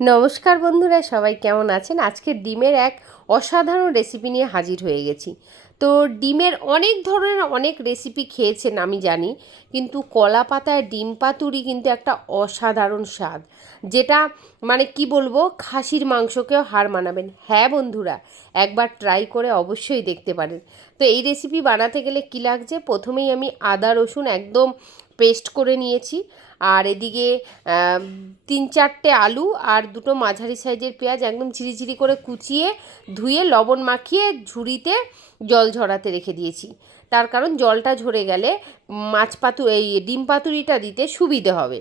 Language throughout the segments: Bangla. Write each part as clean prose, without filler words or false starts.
নমস্কার বন্ধুরা, সবাই কেমন আছেন? আজকে ডিমের এক অসাধারণ রেসিপি নিয়ে হাজির হয়ে গেছি। তো ডিমের অনেক ধরনের অনেক রেসিপি খেয়েছেন আমি জানি, কিন্তু কলা পাতায় ডিম পাতুরি কিন্তু একটা অসাধারণ স্বাদ, যেটা মানে কি বলবো, খাসির মাংসকেও হার মানাবেন। হ্যাঁ বন্ধুরা, একবার ট্রাই করে অবশ্যই দেখতে পারেন। তো এই রেসিপি বানাতে গেলে কী লাগছে, প্রথমেই আমি আদা রসুন একদম পেস্ট করে নিয়েছি, আর এদিকে 3-4টে আলু আর দুটো মাঝারি সাইজের পেঁয়াজ একদম ঝিরিঝিরি করে কুচিয়ে ধুয়ে লবণ মাখিয়ে ঝুড়িতে জল ঝরাতে রেখে দিয়েছি। তার কারণ জলটা ঝরে গেলে এই ডিম পাতুরিটা দিতে সুবিধে হবে।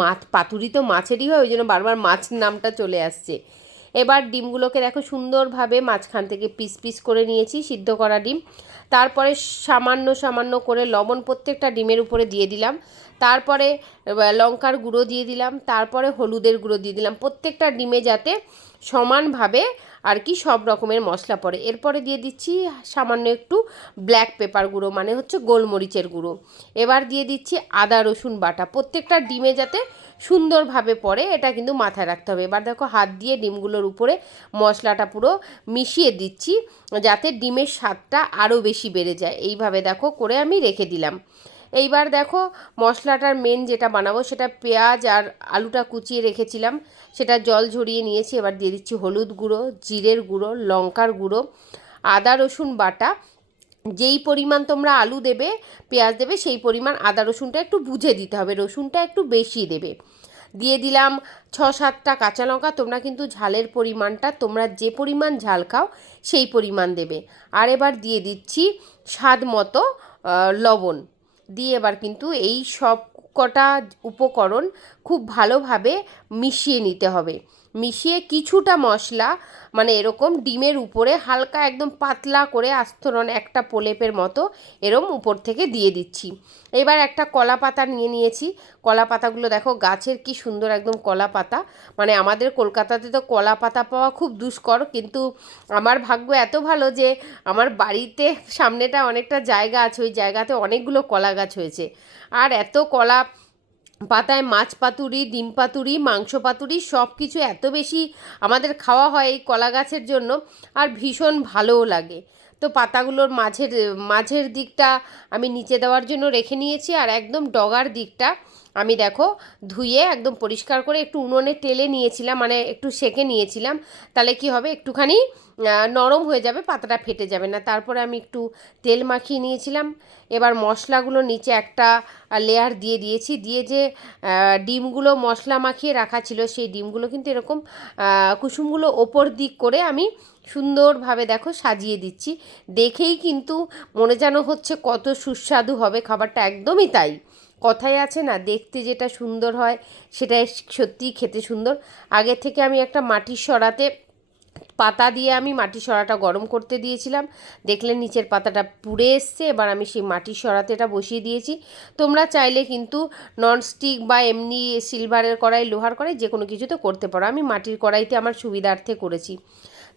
মাছ পাতুরি তো মাছেরই হয়, ওই জন্য বারবার মাছ নামটা চলে আসছে। এবার ডিমগুলোকে দেখো সুন্দরভাবে মাঝখান থেকে পিস পিস করে নিয়েছি, সিদ্ধ করা ডিম। তারপরে সামান্য সামান্য করে লবণ প্রত্যেকটা ডিমের উপরে দিয়ে দিলাম। তারপরে লঙ্কার গুঁড়ো দিয়ে দিলাম, তারপরে হলুদের গুঁড়ো দিয়ে দিলাম, প্রত্যেকটা ডিমে যাতে সমানভাবে আর কি সব রকমের মশলা পড়ে। এরপরে দিয়ে দিচ্ছি সামান্য একটু ব্ল্যাক পেপার গুঁড়ো, মানে হচ্ছে গোলমরিচের গুঁড়ো। এবার দিয়ে দিচ্ছি আদা রসুন বাটা, প্রত্যেকটা ডিমে যাতে সুন্দরভাবে পড়ে, এটা কিন্তু মাথায় রাখতে হবে। এবার দেখো হাত দিয়ে ডিমগুলোর উপরে মশলাটা পুরো মিশিয়ে দিচ্ছি, যাতে ডিমের স্বাদটা আরও বেশি বেড়ে যায়। এইভাবে দেখো করে আমি রেখে দিলাম। এইবার দেখো মশলাটার মেন যেটা বানাবো, সেটা পেঁয়াজ আর আলুটা কুচিয়ে রেখেছিলাম, সেটা জল ঝরিয়ে নিয়েছি। এবার দিয়ে দিচ্ছি হলুদ গুঁড়ো, জিরের গুঁড়ো, লঙ্কার গুঁড়ো, আদা রসুন বাটা। যেই পরিমাণ তোমরা আলু দেবে, পেঁয়াজ দেবে, সেই পরিমাণ আদা রসুনটা একটু বুঝে দিতে হবে, রসুনটা একটু বেশি দেবে। দিয়ে দিলাম 6-7টা কাঁচা লঙ্কা। তোমরা কিন্তু ঝালের পরিমাণটা তোমরা যে পরিমাণ ঝাল খাও সেই পরিমাণ দেবে। আর এবার দিয়ে দিচ্ছি স্বাদ মতো লবণ। দিয়ে এবার কিন্তু এই সব কটা উপকরণ খুব ভালোভাবে মিশিয়ে নিতে হবে। মিশিয়ে কিছুটা মশলা, মানে এরকম ডিমের উপরে হালকা একদম পাতলা করে আস্তরণ একটা প্রলেপের মতো এরম উপর থেকে দিয়ে দিচ্ছি। এবার একটা কলা পাতা নিয়ে নিয়েছি। কলা পাতাগুলো দেখো গাছের কি সুন্দর একদম কলা পাতা, মানে আমাদের কলকাতাতে তো কলা পাতা পাওয়া খুব দুষ্কর, কিন্তু আমার ভাগ্য এত ভালো যে আমার বাড়িতে সামনেটা অনেকটা জায়গা আছে, ওই জায়গাতে অনেকগুলো কলা গাছ হয়েছে। আর এত কলা পাতায় মাছ পাতুরি, ডিম পাতুরি, মাংস পাতুরি সব কিছু এত বেশি আমাদের খাওয়া হয় এই কলা গাছের জন্য, আর ভীষণ ভালোও লাগে। তো পাতাগুলোর মাঝের দিকটা আমি নিচে দেওয়ার জন্য রেখে নিয়েছি, আর একদম ডগার দিকটা আমি দেখো ধুয়ে একদম পরিষ্কার করে একটু উনুনে টেলে নিয়েছিলাম, মানে একটু সেঁকে নিয়েছিলাম। তাহলে কি হবে, একটুখানি নরম হয়ে যাবে, পাতাটা ফেটে যাবে না। তারপরে আমি একটু তেল মাখিয়ে নিয়েছিলাম। এবার মশলাগুলো নিচে একটা লেয়ার দিয়ে দিয়েছি, দিয়ে যে ডিমগুলো মশলা মাখিয়ে রাখা ছিল, সেই ডিমগুলো কিন্তু এরকম কুসুমগুলো ওপর দিক করে আমি সুন্দরভাবে দেখো সাজিয়ে দিচ্ছি। দেখেই কিন্তু মনে যেন হচ্ছে কত সুস্বাদু হবে খাবারটা, একদমই তাই। কথায় আছে না, দেখতে যেটা সুন্দর হয় সেটাই সত্যিই খেতে সুন্দর। আগে থেকে আমি একটা মাটির সরাতে পাতা দিয়ে আমি মাটির সরাটা গরম করতে দিয়েছিলাম, দেখলে নিচের পাতাটা পুড়ে এসছে। এবার আমি সেই মাটির সরাতে এটা বসিয়ে দিয়েছি। তোমরা চাইলে কিন্তু ননস্টিক বা এমনি সিলভারের কড়াই, লোহার কড়াই, যে কোনো কিছুতে করতে পারো। আমি মাটির কড়াইতে আমার সুবিধার্থে করেছি।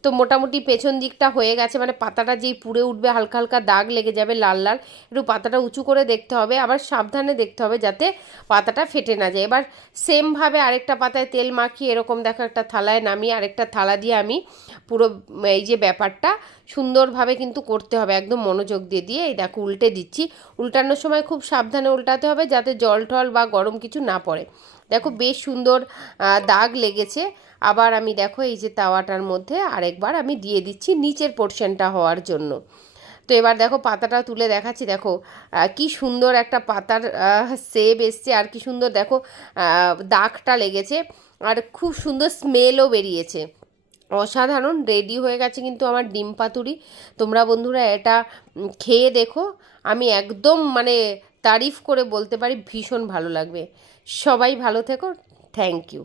তো মোটামুটি পেছন দিকটা হয়ে গেছে, মানে পাতাটা যেই পুড়ে উঠবে হালকা হালকা দাগ লেগে যাবে লাল লাল, একটু পাতাটা উঁচু করে দেখতে হবে, আবার সাবধানে দেখতে হবে যাতে পাতাটা ফেটে না যায়। এবার সেমভাবে আরেকটা পাতায় তেল মাখিয়ে এরকম দেখো একটা থালায় নামিয়ে আরেকটা থালা দিয়ে আমি পুরো এই যে ব্যাপারটা সুন্দরভাবে কিন্তু করতে হবে, একদম মনোযোগ দিয়ে দিয়ে এই দেখো উল্টে দিচ্ছি। উল্টানোর সময় খুব সাবধানে উল্টাতে হবে যাতে জল টল বা গরম কিছু না পড়ে। দেখো বেশ সুন্দর দাগ লেগেছে। আবার আমি দেখো এই যে তাওয়াটার মধ্যে আরেকবার আমি দিয়ে দিচ্ছি নিচের পোর্শনটা হওয়ার জন্য। তো এবার দেখো পাতাটা তুলে দেখাচ্ছি, দেখো কি সুন্দর একটা পাতার শেপ এসছে, আর কি সুন্দর দেখো দাগটা লেগেছে, আর খুব সুন্দর স্মেলও বেরিয়েছে। অসাধারণ রেডি হয়ে গেছে কিন্তু আমার ডিম পাতুরি। তোমরা বন্ধুরা এটা খেয়ে দেখো, আমি একদম মানে তারিফ করে বলতে পারি ভীষণ ভালো লাগবে। সবাই ভালো থেকো, থ্যাংক ইউ।